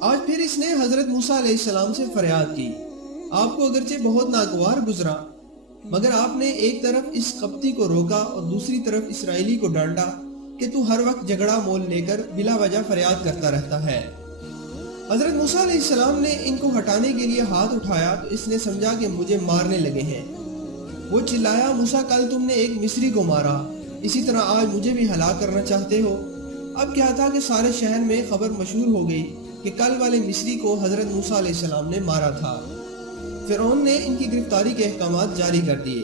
آج پھر اس نے حضرت موسیٰ علیہ السلام سے فریاد کی، آپ کو اگرچہ بہت ناگوار گزرا، مگر آپ نے ایک طرف اس قبطی کو روکا اور دوسری طرف اسرائیلی کو ڈانٹا کہ تو ہر وقت جھگڑا مول لے کر بلا وجہ فریاد کرتا رہتا ہے۔ حضرت موسیٰ علیہ السلام نے ان کو ہٹانے کے لیے ہاتھ اٹھایا تو اس نے سمجھا کہ مجھے مارنے لگے ہیں۔ وہ چلایا، موسیٰ کل تم نے ایک مصری کو مارا، اسی طرح آج مجھے بھی ہلاک کرنا چاہتے ہو؟ اب کیا تھا کہ سارے شہر میں خبر مشہور ہو گئی کہ کل والے مصری کو حضرت موسیٰ علیہ السلام نے مارا تھا۔ فرعون نے ان کی گرفتاری کے احکامات جاری کر دیے۔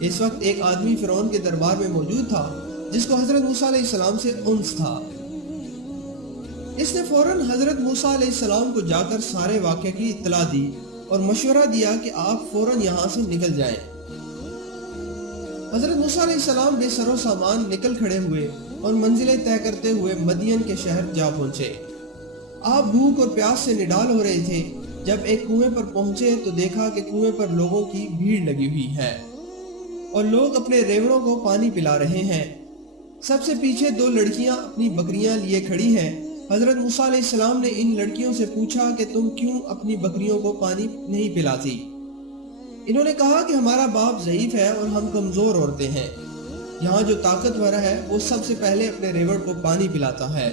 اس وقت ایک آدمی فرعون کے دربار میں موجود تھا جس کو حضرت موسیٰ علیہ السلام سے انس تھا۔ اس نے فوراً حضرت موسیٰ علیہ السلام کو جا کر سارے واقعے کی اطلاع دی اور مشورہ دیا کہ آپ فوراً یہاں سے نکل جائیں۔ حضرت موسیٰ علیہ السلام بے سر و سامان نکل کھڑے ہوئے اور منزلیں طے کرتے ہوئے مدین کے شہر جا پہنچے۔ آپ بھوک اور پیاس سے نڈال ہو رہے تھے۔ جب ایک کنویں پر پہنچے تو دیکھا کہ کنویں پر لوگوں کی بھیڑ لگی ہوئی ہے اور لوگ اپنے ریوڑوں کو پانی پلا رہے ہیں۔ سب سے پیچھے دو لڑکیاں اپنی بکریاں لیے کھڑی ہیں۔ حضرت موسیٰ علیہ السلام نے ان لڑکیوں سے پوچھا کہ تم کیوں اپنی بکریوں کو پانی نہیں پلاتی؟ انہوں نے کہا کہ ہمارا باپ ضعیف ہے اور ہم کمزور عورتیں ہیں۔ یہاں جو طاقتور ہے وہ سب سے پہلے اپنے ریوڑ کو پانی پلاتا ہے۔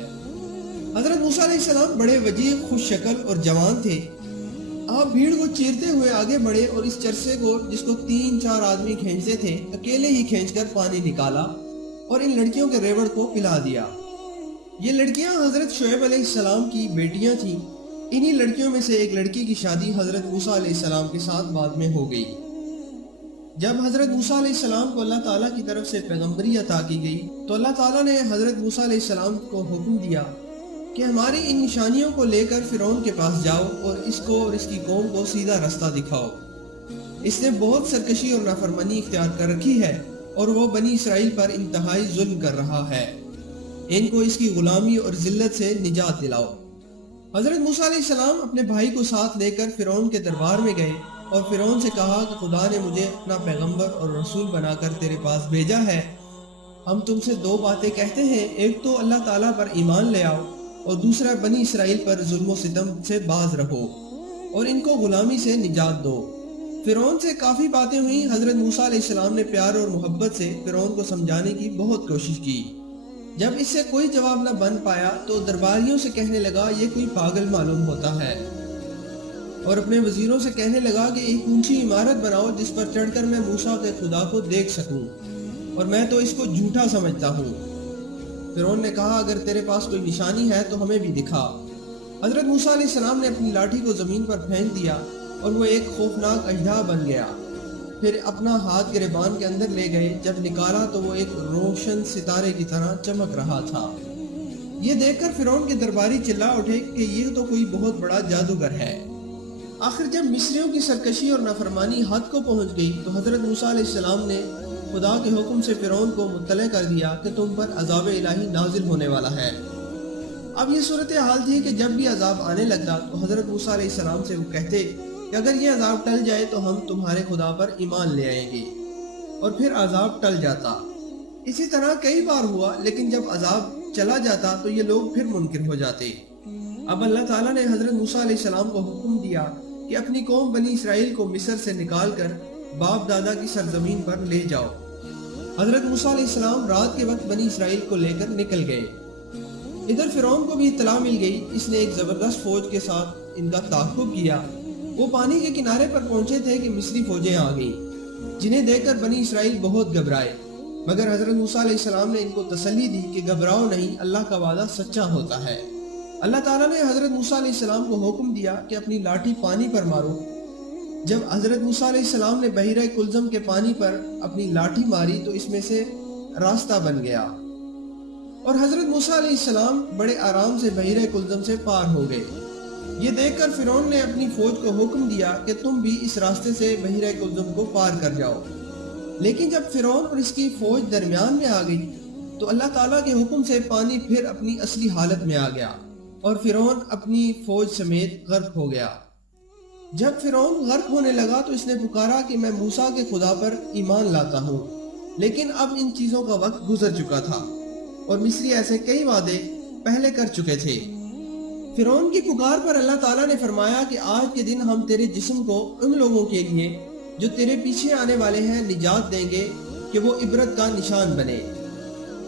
حضرت موسیٰ علیہ السلام بڑے وجیح، خوش شکل اور جوان تھے۔ آپ بھیڑ کو چیرتے ہوئے آگے بڑھے اور اس چرسے کو جس کو 3-4 آدمی کھینچتے تھے اکیلے ہی کھینچ کر پانی نکالا اور ان لڑکیوں کے ریوڑ کو پلا دیا۔ یہ لڑکیاں حضرت شعیب علیہ السلام کی بیٹیاں تھیں۔ انہی لڑکیوں میں سے ایک لڑکی کی شادی حضرت موسیٰ علیہ السلام کے ساتھ بعد میں ہو گئی۔ جب حضرت موسیٰ علیہ السلام کو اللہ تعالیٰ کی طرف سے پیغمبری عطا کی گئی تو اللہ تعالیٰ نے حضرت موسیٰ علیہ السلام کو حکم دیا کہ ہماری ان نشانیوں کو لے کر فرعون کے پاس جاؤ اور اس کو اور اس کی قوم کو سیدھا رستہ دکھاؤ۔ اس نے بہت سرکشی اور نافرمانی اختیار کر رکھی ہے اور وہ بنی اسرائیل پر انتہائی ظلم کر رہا ہے۔ ان کو اس کی غلامی اور ذلت سے نجات دلاؤ۔ حضرت موسیٰ علیہ السلام اپنے بھائی کو ساتھ لے کر فرعون کے دربار میں گئے اور فرعون سے کہا کہ خدا نے مجھے اپنا پیغمبر اور رسول بنا کر تیرے پاس بھیجا ہے۔ ہم تم سے 2 باتیں کہتے ہیں، ایک تو اللہ تعالیٰ پر ایمان لے آؤ اور دوسرا بنی اسرائیل پر ظلم و ستم سے باز رہو اور ان کو غلامی سے نجات دو۔ فرعون سے کافی باتیں ہوئیں۔ حضرت موسیٰ علیہ السلام نے پیار اور محبت سے فرعون کو سمجھانے کی بہت کوشش کی۔ جب اس سے کوئی جواب نہ بن پایا تو درباریوں سے کہنے لگا یہ کوئی پاگل معلوم ہوتا ہے، اور اپنے وزیروں سے کہنے لگا کہ ایک اونچی عمارت بناؤ جس پر چڑھ کر میں موسیٰ کے خدا کو دیکھ سکوں، اور میں تو اس کو جھوٹا سمجھتا ہوں۔ فرعون نے کہا اگر تیرے پاس کوئی نشانی ہے تو ہمیں بھی دکھا۔ حضرت موسیٰ علیہ السلام نے اپنی لاٹھی کو زمین پر پھینک دیا اور وہ ایک خوفناک اژدہا بن گیا۔ پھر اپنا ہاتھ گریبان کے اندر لے گئے، جب نکالا تو وہ ایک روشن ستارے کی طرح چمک رہا تھا۔ یہ دیکھ کر فرعون کے درباری چلا اٹھے کہ یہ تو کوئی بہت بڑا جادوگر ہے۔ آخر جب مصریوں کی سرکشی اور نافرمانی حد کو پہنچ گئی تو حضرت موسیٰ علیہ السلام نے خدا کے حکم سے فرعون کو مطلع کر دیا کہ تم پر عذاب الہی نازل ہونے والا ہے۔ اب یہ صورتحال تھی کہ جب بھی عذاب آنے لگتا تو حضرت موسیٰ علیہ السلام سے وہ کہتے کہ اگر یہ عذاب ٹل جائے تو ہم تمہارے خدا پر ایمان لے آئیں گے، اور پھر عذاب ٹل جاتا۔ اسی طرح کئی بار ہوا، لیکن جب عذاب چلا جاتا تو یہ لوگ پھر منکر ہو جاتے۔ اب اللہ تعالیٰ نے حضرت موسیٰ علیہ السلام کو حکم دیا کہ اپنی قوم بنی اسرائیل کو مصر سے نکال کر باپ دادا کی سرزمین پر لے جاؤ۔ حضرت موسیٰ علیہ السلام رات کے وقت بنی اسرائیل کو لے کر نکل گئے۔ ادھر فرعون کو بھی اطلاع مل گئی۔ اس نے ایک زبردست فوج کے ساتھ ان کا تعاقب کیا۔ وہ پانی کے کنارے پر پہنچے تھے کہ مصری فوجیں آ گئیں، جنہیں دیکھ کر بنی اسرائیل بہت گھبرائے، مگر حضرت موسیٰ علیہ السلام نے ان کو تسلی دی کہ گھبراؤ نہیں، اللہ کا وعدہ سچا ہوتا ہے۔ اللہ تعالیٰ نے حضرت موسیٰ علیہ السلام کو حکم دیا کہ اپنی لاٹھی پانی پر مارو۔ جب حضرت موسیٰ علیہ السلام نے بحیرہ کلزم کے پانی پر اپنی لاٹھی ماری تو اس میں سے راستہ بن گیا، اور حضرت موسیٰ علیہ السلام بڑے آرام سے بحیرہ کلزم سے پار ہو گئے۔ یہ دیکھ کر فرعون نے اپنی فوج کو حکم دیا کہ تم بھی اس راستے سے بحیرہ کلزم کو پار کر جاؤ۔ لیکن جب فرعون اور اس کی فوج درمیان میں آ گئی تو اللہ تعالیٰ کے حکم سے پانی پھر اپنی اصلی حالت میں آ گیا اور فرعون اپنی فوج سمیت غرق ہو گیا۔ جب فرعون غرق ہونے لگا تو اس نے پکارا کہ میں موسیٰ کے خدا پر ایمان لاتا ہوں، لیکن اب ان چیزوں کا وقت گزر چکا تھا اور مصری ایسے کئی وعدے پہلے کر چکے تھے۔ فرعون کی پکار پر اللہ تعالیٰ نے فرمایا کہ آج کے دن ہم تیرے جسم کو ان لوگوں کے لیے جو تیرے پیچھے آنے والے ہیں نجات دیں گے کہ وہ عبرت کا نشان بنے۔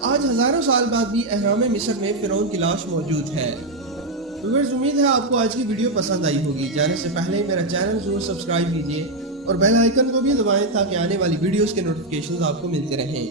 آج ہزاروں سال بعد بھی اہرام مصر میں فرعون کی لاش موجود ہے۔ ویورز، امید ہے آپ کو آج کی ویڈیو پسند آئی ہوگی۔ جانے سے پہلے میرا چینل ضرور سبسکرائب کیجیے اور بیل آئیکن کو بھی دبائیں تاکہ آنے والی ویڈیوز کے نوٹیفیکیشنز آپ کو ملتے رہیں۔